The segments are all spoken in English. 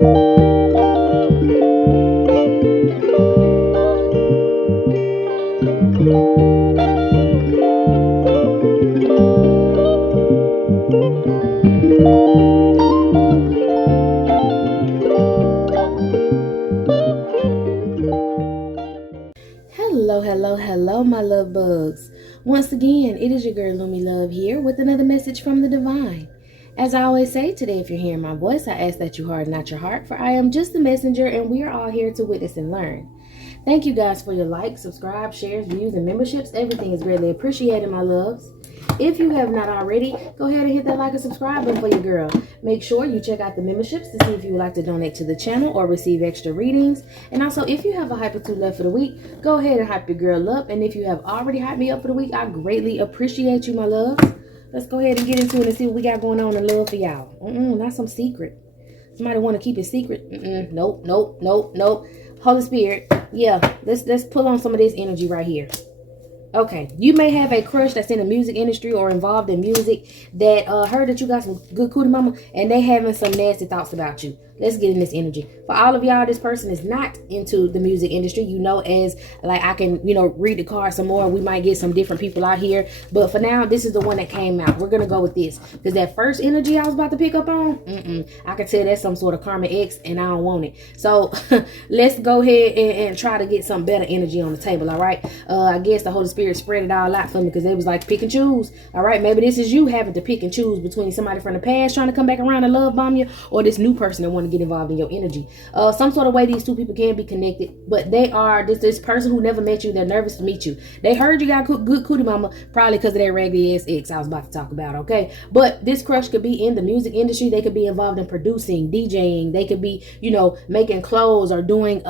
Hello, my love bugs. Once again, it is your girl Lumi Love here with another message from the divine. As I always say, today if you're hearing my voice, I ask that you harden not your heart, for I am just a messenger and we are all here to witness and learn. Thank you guys for your likes, subscribe, shares, views, and memberships. Everything is greatly appreciated, my loves. If you have not already, go ahead and hit that like and subscribe button for your girl. Make sure you check out the memberships to see if you would like to donate to the channel or receive extra readings. And also, if you have a hype or two left for the week, go ahead and hype your girl up. And if you have already hyped me up for the week, I greatly appreciate you, my loves. Let's go ahead and get into it and see what we got going on in love for y'all. Not some secret. Somebody want to keep it secret? Nope. Holy Spirit, yeah, let's pull on some of this energy right here. Okay, you may have a crush that's in the music industry or involved in music that heard that you got some good cootie mama and they having some nasty thoughts about you. Let's get in this energy. For all of y'all, this person is not into the music industry. You know, as like I can, read the card some more. We might get some different people out here. But for now, this is the one that came out. We're going to go with this. Because that first energy I was about to pick up on, I can tell that's some sort of karma X and I don't want it. So let's go ahead and try to get some better energy on the table, all right? I guess the Holy Spirit spread it all out for me because they was like, pick and choose. All right, maybe this is you having to pick and choose between somebody from the past trying to come back around and love bomb you or this new person that want to get involved in your energy. Some sort of way these two people can be connected, but they are this person who never met you. They're nervous to meet you. They heard you got good cootie mama probably because of that raggedy ass ex I was about to talk about. Okay, but this crush could be in the music industry. They could be involved in producing, DJing. They could be making clothes or doing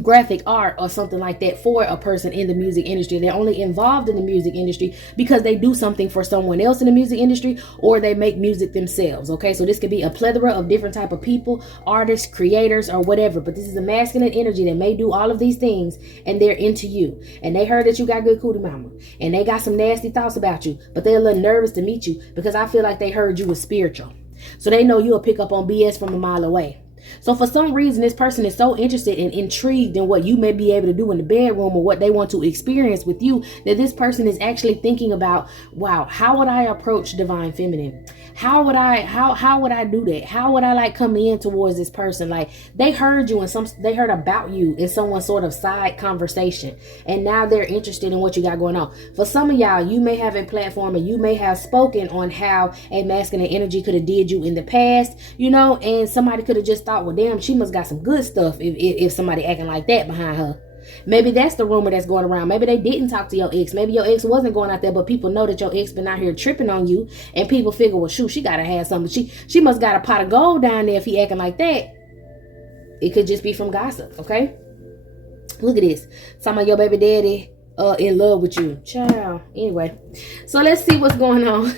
graphic art or something like that for a person in the music industry. They're only involved in the music industry because they do something for someone else in the music industry or they make music themselves. Okay, so this could be a plethora of different type of people, artists, creators, or whatever, but this is a masculine energy that may do all of these things and they're into you and they heard that you got good cootie mama and they got some nasty thoughts about you, but they're a little nervous to meet you because I feel like they heard you was spiritual, so they know you'll pick up on BS from a mile away. So for some reason, this person is so interested and intrigued in what you may be able to do in the bedroom or what they want to experience with you that this person is actually thinking about, wow, how would I approach divine feminine? How would I do that? How would I like come in towards this person? Like they heard you and they heard about you in someone's sort of side conversation. And now they're interested in what you got going on. For some of y'all, you may have a platform and you may have spoken on how a masculine energy could have did you in the past, and somebody could have just thought, well, damn, she must got some good stuff if somebody acting like that behind her. Maybe that's the rumor that's going around. Maybe they didn't talk to your ex. Maybe your ex wasn't going out there, but people know that your ex been out here tripping on you, and people figure, well, shoot, she gotta have something. She must got a pot of gold down there if he acting like that. It could just be from gossip. Okay, look at this. Talking about your baby daddy in love with you, child. Anyway, so let's see what's going on.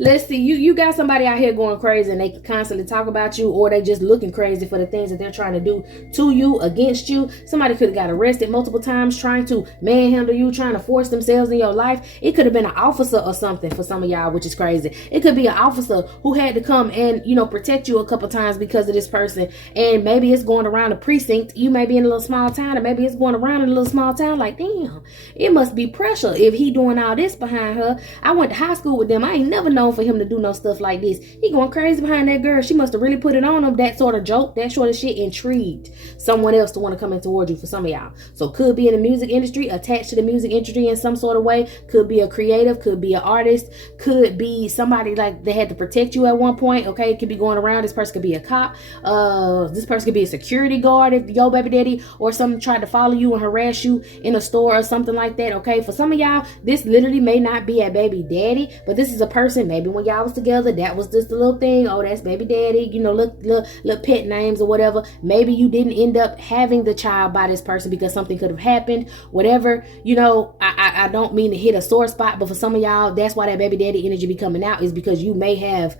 Let's see, you got somebody out here going crazy and they constantly talk about you, or they just looking crazy for the things that they're trying to do to you, against you. Somebody could have got arrested multiple times trying to manhandle you, trying to force themselves in your life. It could have been an officer or something for some of y'all, which is crazy. It could be an officer who had to come and protect you a couple times because of this person, and maybe it's going around the precinct. You may be in a little small town, and maybe it's going around in a little small town. Like, damn, it must be pressure if he doing all this behind her. I went to high school with them. I ain't never known for him to do no stuff like this. He going crazy behind that girl. She must have really put it on him. That sort of joke, that sort of shit intrigued someone else to want to come in towards you for some of y'all. So could be in the music industry, attached to the music industry in some sort of way. Could be a creative, could be an artist, could be somebody like they had to protect you at one point. Okay, it could be going around. This person could be a cop. This person could be a security guard if your baby daddy or something tried to follow you and harass you in a store or something like that. Okay, for some of y'all, this literally may not be a baby daddy, but this is a person maybe when y'all was together, that was just a little thing. Oh, that's baby daddy, little pet names or whatever. Maybe you didn't end up having the child by this person because something could have happened, whatever. I don't mean to hit a sore spot, but for some of y'all, that's why that baby daddy energy be coming out, is because you may have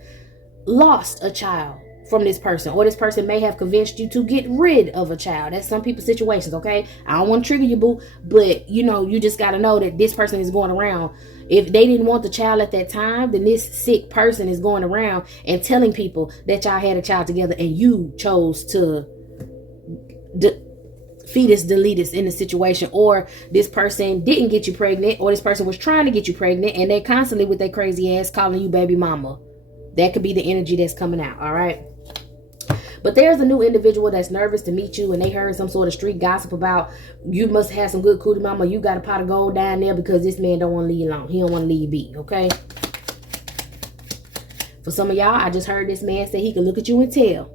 lost a child from this person, or this person may have convinced you to get rid of a child. That's some people's situations, okay? I don't want to trigger you, boo, but you know, you just got to know that this person is going around. If they didn't want the child at that time, then this sick person is going around and telling people that y'all had a child together and you chose to fetus deletus in the situation, or this person didn't get you pregnant, or this person was trying to get you pregnant and they're constantly with their crazy ass calling you baby mama. That could be the energy that's coming out. All right. But there's a new individual that's nervous to meet you, and they heard some sort of street gossip about you must have some good cootie mama. You got a pot of gold down there because this man don't want to leave you alone. He don't want to leave you be. Okay. For some of y'all, I just heard this man say he can look at you and tell.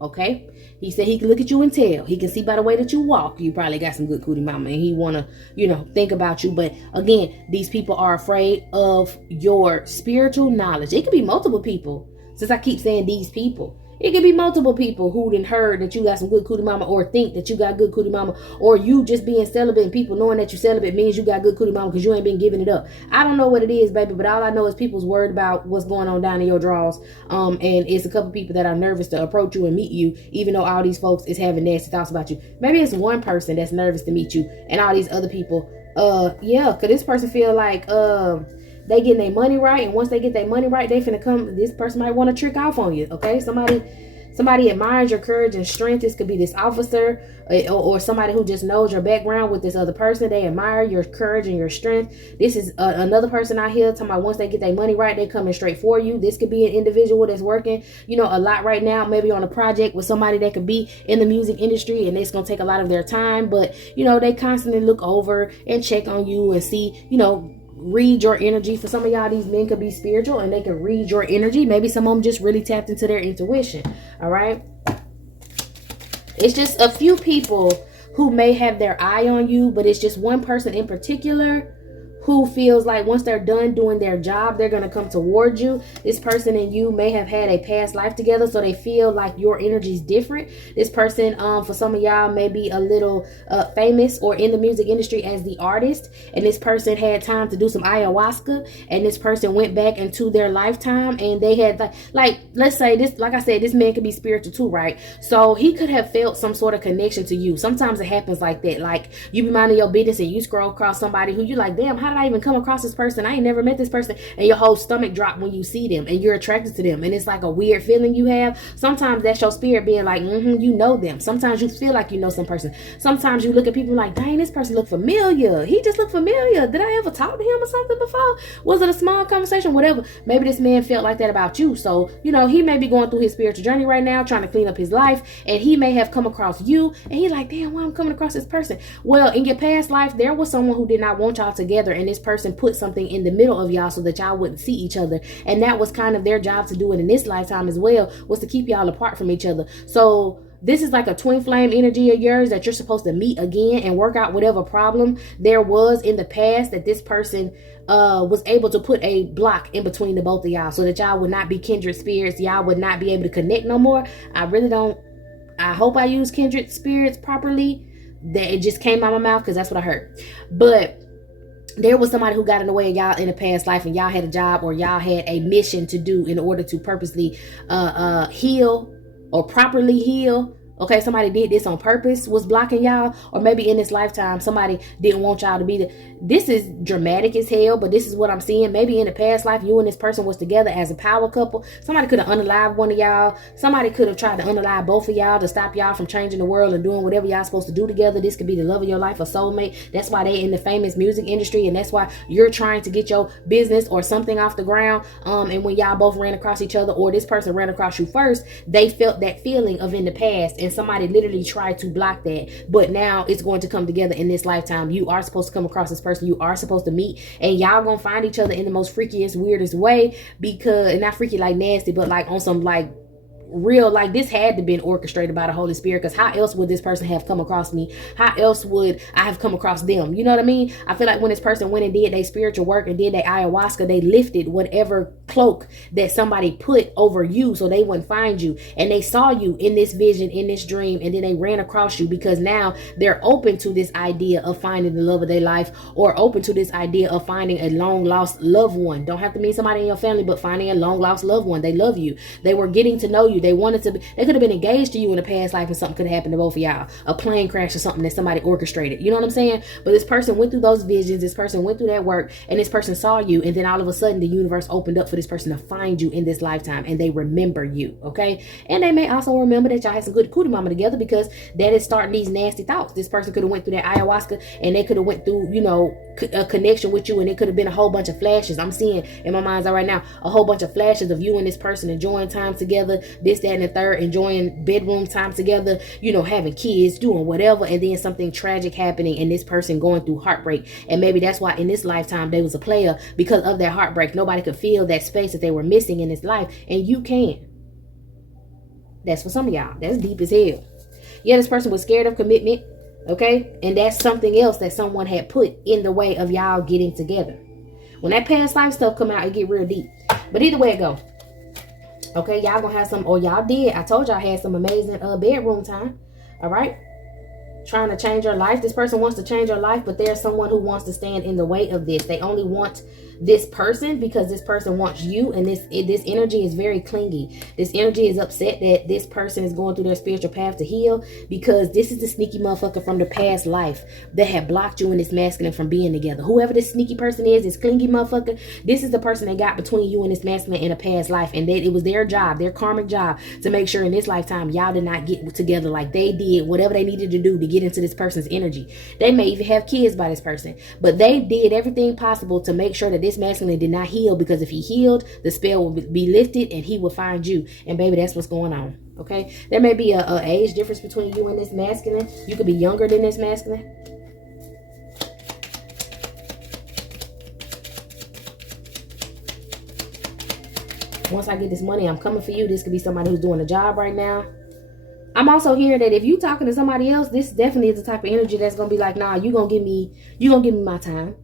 Okay. He said he can look at you and tell. He can see by the way that you walk. You probably got some good cootie mama, and he want to, you know, think about you. But again, these people are afraid of your spiritual knowledge. It could be multiple people. Since I keep saying these people, it could be multiple people who done heard that you got some good cootie mama, or think that you got good cootie mama, or you just being celibate and people knowing that you celibate means you got good cootie mama because you ain't been giving it up. I don't know what it is, baby, but all I know is people's worried about what's going on down in your drawers. And it's a couple people that are nervous to approach you and meet you, even though all these folks is having nasty thoughts about you. Maybe it's one person that's nervous to meet you, and all these other people, yeah, because this person feel like they getting their money right, and once they get their money right, they finna come. This person might want to trick off on you. Okay, somebody admires your courage and strength. This could be this officer, or somebody who just knows your background with this other person. They admire your courage and your strength. This is another person out here talking about once they get their money right, they coming straight for you. This could be an individual that's working, you know, a lot right now, maybe on a project with somebody that could be in the music industry, and it's gonna take a lot of their time. But you know, they constantly look over and check on you and see, you know, read your energy. For some of y'all, these men could be spiritual and they can read your energy. Maybe some of them just really tapped into their intuition. All right. It's just a few people who may have their eye on you, but it's just one person in particular who feels like once they're done doing their job, they're going to come towards you. This person and you may have had a past life together, so they feel like your energy is different. This person, for some of y'all, may be a little famous or in the music industry as the artist, and this person had time to do some ayahuasca, and this person went back into their lifetime, and they had like let's say this, like I said, this man could be spiritual too, right? So he could have felt some sort of connection to you. Sometimes it happens like that. Like you be minding your business and you scroll across somebody who you like, damn, how did I even come across this person? I ain't never met this person. And your whole stomach drop when you see them and you're attracted to them, and it's like a weird feeling you have. Sometimes that's your spirit being like, you know them. Sometimes you feel like you know some person. Sometimes you look at people like, dang, this person look familiar. He just looked familiar. Did I ever talk to him or something before? Was it a small conversation? Whatever. Maybe this man felt like that about you. So, you know, he may be going through his spiritual journey right now, trying to clean up his life, and he may have come across you, and he's like, damn, why I'm coming across this person? Well, in your past life, there was someone who did not want y'all together, and this person put something in the middle of y'all so that y'all wouldn't see each other, and that was kind of their job to do it in this lifetime as well, was to keep y'all apart from each other. So this is like a twin flame energy of yours that you're supposed to meet again and work out whatever problem there was in the past, that this person was able to put a block in between the both of y'all so that y'all would not be kindred spirits. Y'all would not be able to connect no more. I hope I use kindred spirits properly. That it just came out of my mouth because that's what I heard. But there was somebody who got in the way of y'all in a past life, and y'all had a job or y'all had a mission to do in order to purposely heal or properly heal. Okay, somebody did this on purpose, was blocking y'all, or maybe in this lifetime somebody didn't want y'all to be the. This is dramatic as hell, but this is what I'm seeing. Maybe in the past life, you and this person was together as a power couple. Somebody could have unalived one of y'all. Somebody could have tried to unalive both of y'all to stop y'all from changing the world and doing whatever y'all supposed to do together. This could be the love of your life, a soulmate. That's why they in the famous music industry, and that's why you're trying to get your business or something off the ground. And when y'all both ran across each other, or this person ran across you first, they felt that feeling of in the past, and somebody literally tried to block that. But now it's going to come together in this lifetime. You are supposed to come across this person. You are supposed to meet, and y'all gonna find each other in the most freakiest, weirdest way, because, and not freaky like nasty, but like on some like real, like this had to been orchestrated by the Holy Spirit, because how else would this person have come across me? How else would I have come across them? You know what I mean? I feel like when this person went and did their spiritual work and did their ayahuasca, they lifted whatever cloak that somebody put over you so they wouldn't find you, and they saw you in this vision, in this dream, and then they ran across you, because now they're open to this idea of finding the love of their life, or open to this idea of finding a long lost loved one. Don't have to mean somebody in your family, but finding a long lost loved one. They love you. They were getting to know you. They wanted to be, they could have been engaged to you in a past life and something could happen to both of y'all. A plane crash or something that somebody orchestrated. You know what I'm saying? But this person went through those visions. This person went through that work, and this person saw you. And then all of a sudden the universe opened up for this person to find you in this lifetime, and they remember you. Okay. And they may also remember that y'all had some good cootie mama together, because that is starting these nasty thoughts. This person could have went through that ayahuasca, and they could have went through, you know, a connection with you, and it could have been a whole bunch of flashes. I'm seeing in my mind's eye right now a whole bunch of flashes of you and this person enjoying time together, this, that, and the third, enjoying bedroom time together, you know, having kids, doing whatever, and then something tragic happening and this person going through heartbreak. And maybe that's why in this lifetime they was a player, because of that heartbreak. Nobody could feel that space that they were missing in this life, and you can. That's for some of y'all. That's deep as hell. Yeah, this person was scared of commitment. Okay. And that's something else that someone had put in the way of y'all getting together. When that past life stuff come out, it get real deep. But either way it go. Okay. Y'all gonna have some, or y'all did. I told y'all had some amazing bedroom time. All right. Trying to change your life. This person wants to change your life, but there's someone who wants to stand in the way of this. They only want this person because this person wants you, and this energy is very clingy. This energy is upset that this person is going through their spiritual path to heal, because this is the sneaky motherfucker from the past life that had blocked you and this masculine from being together. Whoever this sneaky person is, this clingy motherfucker, this is the person that got between you and this masculine in a past life, and that it was their job, their karmic job, to make sure in this lifetime y'all did not get together like they did whatever they needed to do to get into this person's energy. They may even have kids by this person, but they did everything possible to make sure that this masculine did not heal, because if he healed, the spell would be lifted and he would find you. And baby, that's what's going on. Okay. There may be a age difference between you and this masculine. You could be younger than this masculine. Once I get this money, I'm coming for you. This could be somebody who's doing a job right now. I'm also hearing that if you talking to somebody else, this definitely is the type of energy that's gonna be like, nah, you gonna give me my time.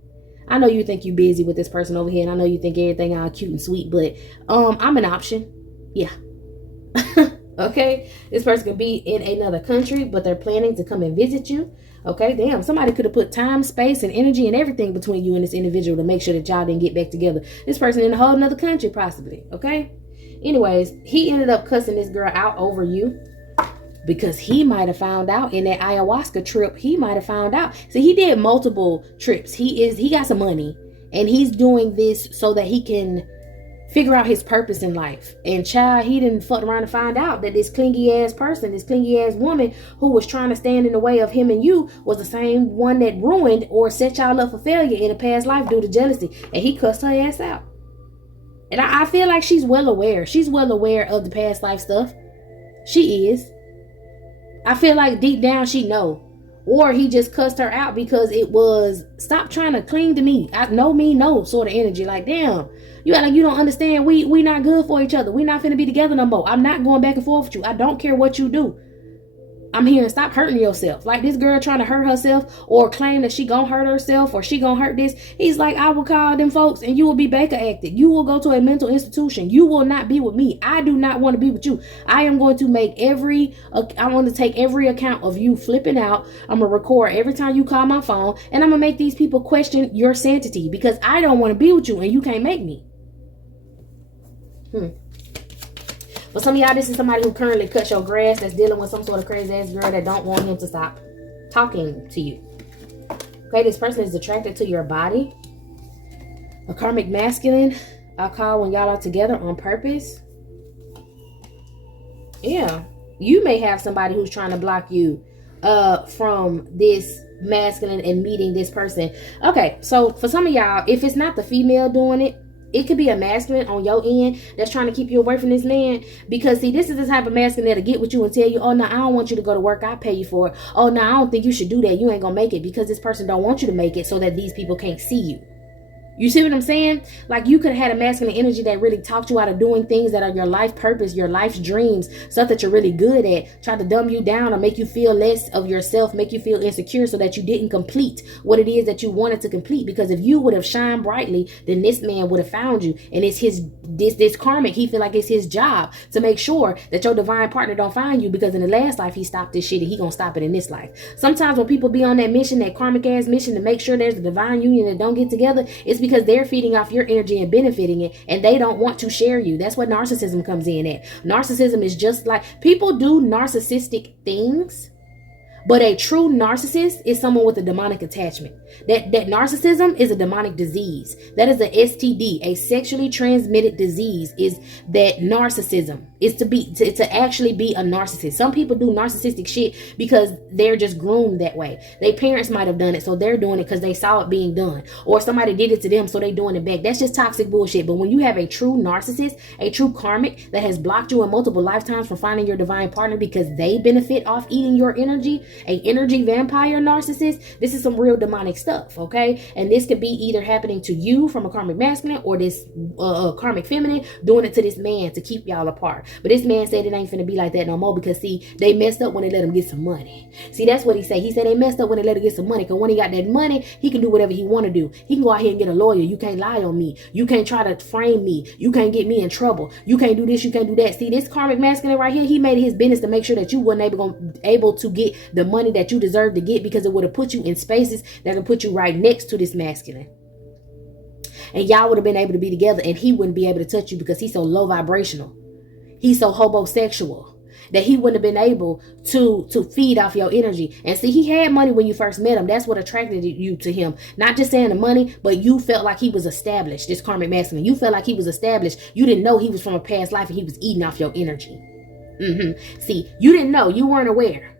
I know you think you busy with this person over here, and I know you think everything all cute and sweet, but I'm an option. Yeah. Okay. This person could be in another country, but they're planning to come and visit you. Okay. Damn, somebody could have put time, space, and energy and everything between you and this individual to make sure that y'all didn't get back together. This person in a whole nother country, possibly. Okay. Anyways, he ended up cussing this girl out over you, because he might have found out in that ayahuasca trip. He might have found out. So he did multiple trips. He got some money, and he's doing this so that he can figure out his purpose in life. And child, he didn't fuck around and find out that this clingy ass person, this clingy ass woman who was trying to stand in the way of him and you, was the same one that ruined or set y'all up for failure in a past life due to jealousy. And he cussed her ass out. And I feel like she's well aware. She's well aware of the past life stuff. She is. I feel like deep down she know. Or he just cussed her out because it was, stop trying to cling to me. I know me, no sort of energy. Like, damn, you act like you don't understand. We not good for each other. We not finna be together no more. I'm not going back and forth with you. I don't care what you do. I'm here and stop hurting yourself. Like this girl trying to hurt herself or claim that she gonna hurt herself or she gonna hurt this. He's like, I will call them folks and you will be Baker acted. You will go to a mental institution. You will not be with me. I do not want to be with you. I am going to I want to take every account of you flipping out. I'm going to record every time you call my phone, and I'm going to make these people question your sanity, because I don't want to be with you and you can't make me. For some of y'all, this is somebody who currently cuts your grass, that's dealing with some sort of crazy ass girl that don't want him to stop talking to you. Okay, this person is attracted to your body. A karmic masculine, I call when y'all are together on purpose. Yeah, you may have somebody who's trying to block you from this masculine and meeting this person. Okay, so for some of y'all, if it's not the female doing it, it could be a masculine on your end that's trying to keep you away from this man. Because see, this is the type of masculine that'll get with you and tell you, oh no, I don't want you to go to work, I'll pay you for it. Oh no, I don't think you should do that, you ain't gonna make it, because this person don't want you to make it so that these people can't see you. You see what I'm saying? Like, you could have had a masculine energy that really talked you out of doing things that are your life purpose, your life's dreams, stuff that you're really good at, tried to dumb you down or make you feel less of yourself, make you feel insecure so that you didn't complete what it is that you wanted to complete. Because if you would have shined brightly, then this man would have found you. And it's this karmic, he feel like it's his job to make sure that your divine partner don't find you, because in the last life he stopped this shit and he gonna stop it in this life. Sometimes when people be on that mission, that karmic ass mission to make sure there's a divine union that don't get together, it's because because they're feeding off your energy and benefiting it, and they don't want to share you. That's what narcissism comes in at. Narcissism is just like, people do narcissistic things, but a true narcissist is someone with a demonic attachment. That narcissism is a demonic disease. That is a STD, a sexually transmitted disease. Is that narcissism? Is to actually be a narcissist. Some people do narcissistic shit because they're just groomed that way. Their parents might have done it, so they're doing it because they saw it being done, or somebody did it to them, so they're doing it back. That's just toxic bullshit. But when you have a true narcissist, a true karmic that has blocked you in multiple lifetimes from finding your divine partner because they benefit off eating your energy, a energy vampire narcissist, this is some real demonic stuff, okay? And this could be either happening to you from a karmic masculine, or this karmic feminine doing it to this man to keep y'all apart. But this man said it ain't finna be like that no more, because see, they messed up when they let him get some money. See, that's what he said. He said they messed up when they let him get some money, because when he got that money, he can do whatever he want to do. He can go out here and get a lawyer. You can't lie on me. You can't try to frame me. You can't get me in trouble. You can't do this. You can't do that. See, this karmic masculine right here, he made it his business to make sure that you weren't able to get the money that you deserve to get, because it would have put you in spaces that would put you right next to this masculine. And y'all would have been able to be together, and he wouldn't be able to touch you because he's so low vibrational. He's so homosexual that he wouldn't have been able to feed off your energy. And see, he had money when you first met him. That's what attracted you to him. Not just saying the money, but you felt like he was established, this karmic masculine. You felt like he was established. You didn't know he was from a past life and he was eating off your energy. See, you didn't know. You weren't aware.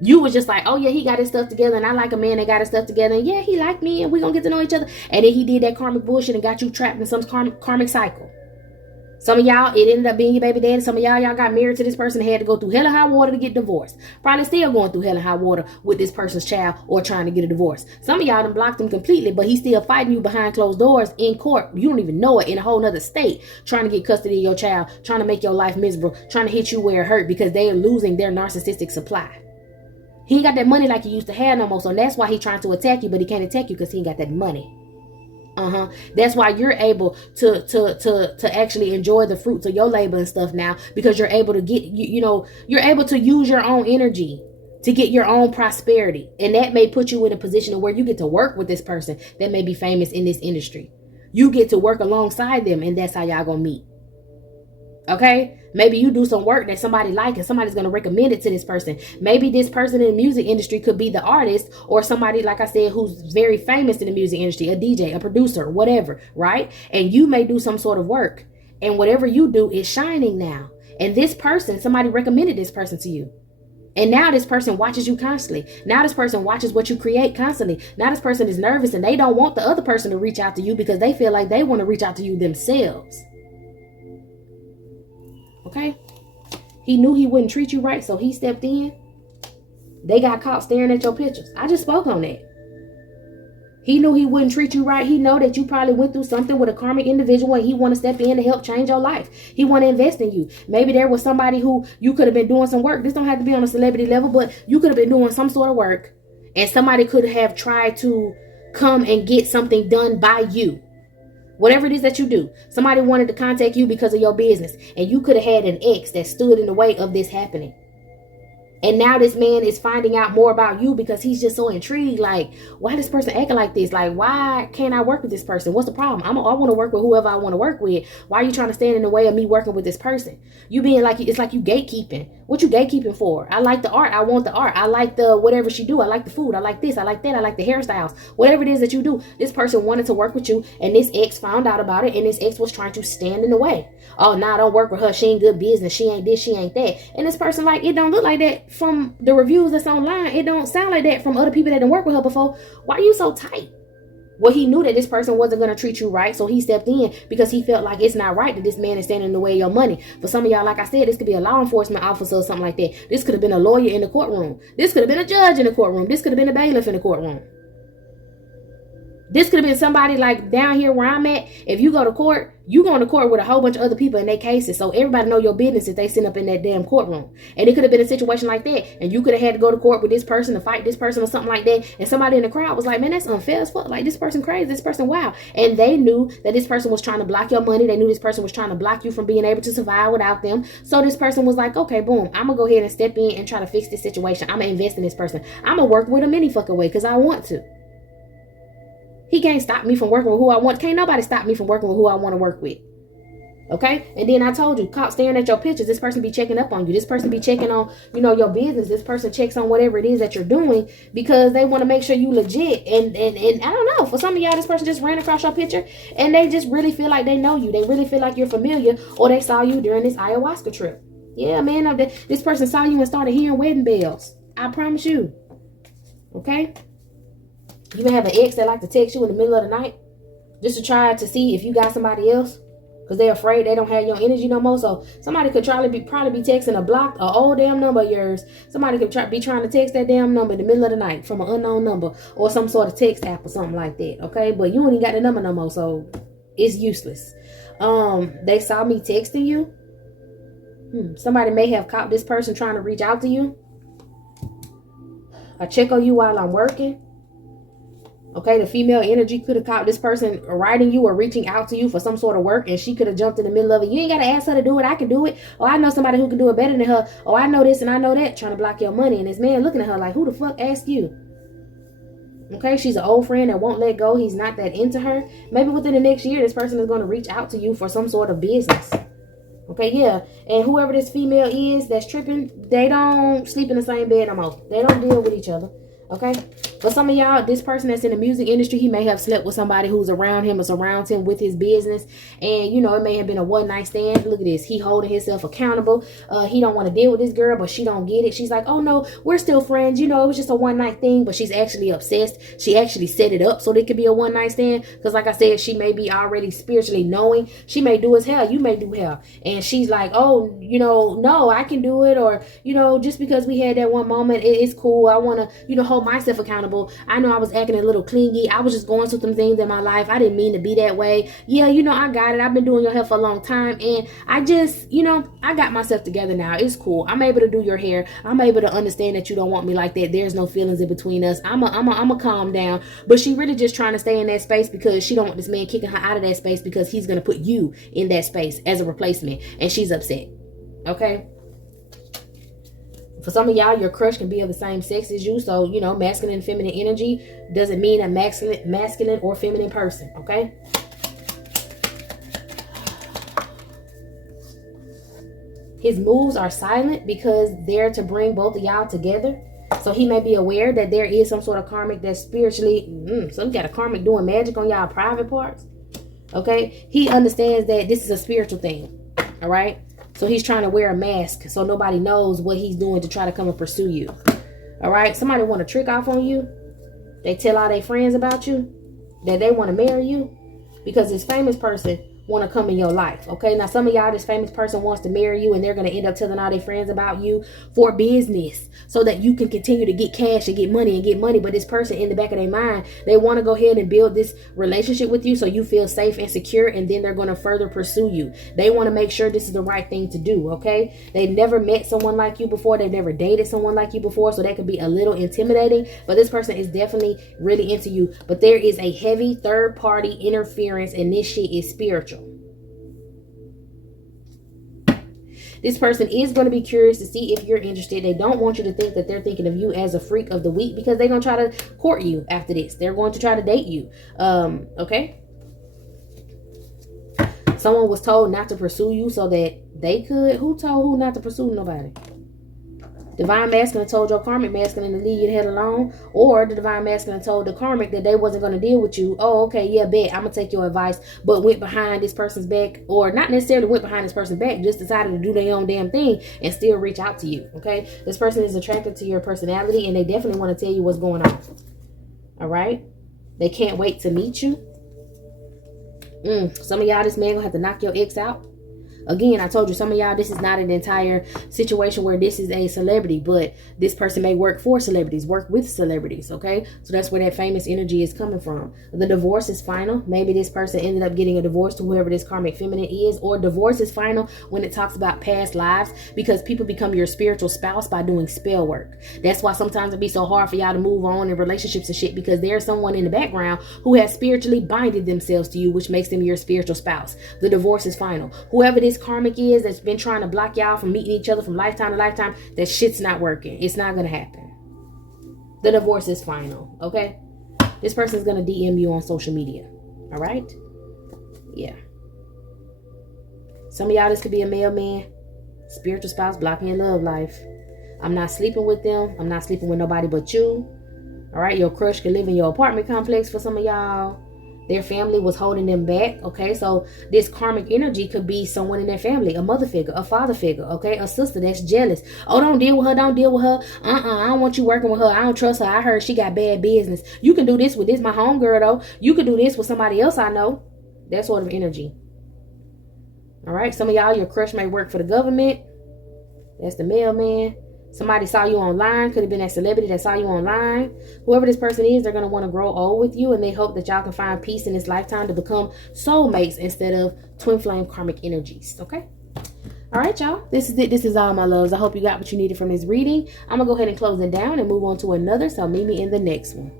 You was just like, oh yeah, he got his stuff together, and I like a man that got his stuff together, and yeah, he liked me, and we gonna get to know each other. And then he did that karmic bullshit and got you trapped in some karmic cycle. Some of y'all, it ended up being your baby daddy. Some of y'all got married to this person and had to go through hell and high water to get divorced. Probably still going through hell and high water with this person's child, or trying to get a divorce. Some of y'all done blocked him completely, but he's still fighting you behind closed doors in court. You don't even know it, in a whole nother state, trying to get custody of your child, trying to make your life miserable, trying to hit you where it hurt, because they are losing their narcissistic supply. He ain't got that money like he used to have no more, so that's why he's trying to attack you, but he can't attack you because he ain't got that money. That's why you're able to actually enjoy the fruits of your labor and stuff now, because you're able to get, you're able to use your own energy to get your own prosperity. And that may put you in a position where you get to work with this person that may be famous in this industry. You get to work alongside them, and that's how y'all gonna meet. Okay? Maybe you do some work that somebody like, and somebody's going to recommend it to this person. Maybe this person in the music industry could be the artist, or somebody, like I said, who's very famous in the music industry, a DJ, a producer, whatever, right? And you may do some sort of work, and whatever you do is shining now. And this person, somebody recommended this person to you. And now this person watches you constantly. Now this person watches what you create constantly. Now this person is nervous, and they don't want the other person to reach out to you because they feel like they want to reach out to you themselves. Okay? He knew he wouldn't treat you right, so he stepped in. They got caught staring at your pictures. I just spoke on that. He knew he wouldn't treat you right. He know that you probably went through something with a karmic individual, and he want to step in to help change your life. He want to invest in you. Maybe there was somebody who you could have been doing some work. This don't have to be on a celebrity level, but you could have been doing some sort of work, and somebody could have tried to come and get something done by you. Whatever it is that you do, somebody wanted to contact you because of your business, and you could have had an ex that stood in the way of this happening. And now this man is finding out more about you because he's just so intrigued. Like, why this person acting like this? Like, why can't I work with this person? What's the problem? I want to work with whoever I want to work with. Why are you trying to stand in the way of me working with this person? You being like, it's like you gatekeeping. What you gatekeeping for? I like the art. I want the art. I like the whatever she do. I like the food. I like this. I like that. I like the hairstyles. Whatever it is that you do. This person wanted to work with you, and this ex found out about it, and this ex was trying to stand in the way. Oh, nah, don't work with her. She ain't good business. She ain't this. She ain't that. And this person, like, it don't look like that from the reviews that's online. It don't sound like that from other people that didn't work with her before. Why are you so tight? Well, he knew that this person wasn't going to treat you right, so he stepped in because he felt like it's not right that this man is standing in the way of your money. For some of y'all, like I said, this could be a law enforcement officer or something like that. This could have been a lawyer in the courtroom. This could have been a judge in the courtroom. This could have been a bailiff in the courtroom. This could have been somebody like down here where I'm at. If you go to court, you going to court with a whole bunch of other people in their cases. So everybody know your business if they sit up in that damn courtroom. And it could have been a situation like that. And you could have had to go to court with this person to fight this person or something like that. And somebody in the crowd was like, man, that's unfair as fuck. Like, this person crazy. This person wow. And they knew that this person was trying to block your money. They knew this person was trying to block you from being able to survive without them. So this person was like, okay, boom, I'm going to go ahead and step in and try to fix this situation. I'm going to invest in this person. I'm going to work with them any fucking way because I want to. He can't stop me from working with who I want. Can't nobody stop me from working with who I want to work with. Okay. And then I told you, caught staring at your pictures. This person be checking up on you. This person be checking on, your business. This person checks on whatever it is that you're doing because they want to make sure you legit. And I don't know, for some of y'all, this person just ran across your picture and they just really feel like they know you. They really feel like you're familiar, or they saw you during this ayahuasca trip. Yeah, man. This person saw you and started hearing wedding bells. I promise you. Okay. You may have an ex that like to text you in the middle of the night just to try to see if you got somebody else, because they're afraid they don't have your energy no more. So somebody could probably be texting a blocked, an old damn number of yours. Somebody could be trying to text that damn number in the middle of the night from an unknown number or some sort of text app or something like that. Okay, but you ain't got the number no more, so it's useless. They saw me texting you. Somebody may have caught this person trying to reach out to you. I check on you while I'm working. Okay, the female energy could have caught this person writing you or reaching out to you for some sort of work, and she could have jumped in the middle of it. You ain't got to ask her to do it. I can do it. Oh, I know somebody who can do it better than her. Oh, I know this and I know that. Trying to block your money. And this man looking at her like, who the fuck asked you? Okay, she's an old friend that won't let go. He's not that into her. Maybe within the next year, this person is going to reach out to you for some sort of business. Okay, yeah. And whoever this female is that's tripping, they don't sleep in the same bed no more. They don't deal with each other. Okay. For some of y'all, this person that's in the music industry, he may have slept with somebody who's around him or surrounds him with his business. And, it may have been a one-night stand. Look at this. He holding himself accountable. He don't want to deal with this girl, but she don't get it. She's like, oh, no, we're still friends. It was just a one-night thing, but she's actually obsessed. She actually set it up so it could be a one-night stand. Because like I said, she may be already spiritually knowing. She may do as hell. You may do hell. And she's like, oh, no, I can do it. Or, just because we had that one moment, it's cool. I want to, hold myself accountable. I know I was acting a little clingy. I was just going through some things in my life. I didn't mean to be that way. Yeah, I got it. I've been doing your hair for a long time. And I just, I got myself together now. It's cool. I'm able to do your hair. I'm able to understand that you don't want me like that. There's no feelings in between us. I'm a calm down. But she really just trying to stay in that space because she don't want this man kicking her out of that space because he's going to put you in that space as a replacement. And she's upset. Okay. For some of y'all, your crush can be of the same sex as you. So, masculine and feminine energy doesn't mean a masculine or feminine person. Okay. His moves are silent because they're to bring both of y'all together. So he may be aware that there is some sort of karmic that's spiritually, some got a karmic doing magic on y'all private parts. Okay. He understands that this is a spiritual thing. All right. So he's trying to wear a mask so nobody knows what he's doing to try to come and pursue you. All right. Somebody want to trick off on you. They tell all their friends about you, that they want to marry you because this famous person want to come in your life. Okay. Now, some of y'all, this famous person wants to marry you and they're going to end up telling all their friends about you for business so that you can continue to get cash and get money. But this person in the back of their mind, they want to go ahead and build this relationship with you so you feel safe and secure. And then they're going to further pursue you. They want to make sure this is the right thing to do. Okay. They've never met someone like you before. They've never dated someone like you before. So that could be a little intimidating, but this person is definitely really into you. But there is a heavy third party interference and this shit is spiritual. This person is going to be curious to see if you're interested. They don't want you to think that they're thinking of you as a freak of the week because they're going to try to court you after this. They're going to try to date you. Okay. Someone was told not to pursue you so that they could. Who told who not to pursue nobody? Divine Masculine told your Karmic Masculine to leave you the hell alone. Or the Divine Masculine told the Karmic that they wasn't going to deal with you. Oh, okay, yeah, bet. I'm going to take your advice. But went behind this person's back. Or not necessarily went behind this person's back. Just decided to do their own damn thing and still reach out to you. Okay? This person is attracted to your personality and they definitely want to tell you what's going on. All right? They can't wait to meet you. Some of y'all, this man going to have to knock your ex out. Again, I told you, some of y'all, this is not an entire situation where this is a celebrity, but this person may work for celebrities, work with celebrities, okay? So that's where that famous energy is coming from. The divorce is final. Maybe this person ended up getting a divorce to whoever this karmic feminine is, or divorce is final when it talks about past lives, because people become your spiritual spouse by doing spell work. That's why sometimes it be so hard for y'all to move on in relationships and shit, because there's someone in the background who has spiritually binded themselves to you, which makes them your spiritual spouse. The divorce is final. Whoever this karmic is that's been trying to block y'all from meeting each other from lifetime to lifetime, that shit's not working. It's not gonna happen. The divorce is final. Okay. this person is going to DM you on social media. All right? Yeah. Some of y'all, this could be a mailman, spiritual spouse blocking your love life. I'm not sleeping with them. I'm not sleeping with nobody but you. All right? Your crush could live in your apartment complex for some of y'all. Their family was holding them back, okay? So this karmic energy could be someone in their family, a mother figure, a father figure, okay? A sister that's jealous. Oh, don't deal with her, don't deal with her. I don't want you working with her. I don't trust her. I heard she got bad business. You can do this with this, my homegirl, though. You can do this with somebody else I know. That sort of energy. All right? Some of y'all, your crush may work for the government. That's the mailman. Somebody saw you online. Could have been that celebrity that saw you online. Whoever this person is, they're going to want to grow old with you. And they hope that y'all can find peace in this lifetime to become soulmates instead of twin flame karmic energies. Okay? All right, y'all. This is it. This is all, my loves. I hope you got what you needed from this reading. I'm going to go ahead and close it down and move on to another. So meet me in the next one.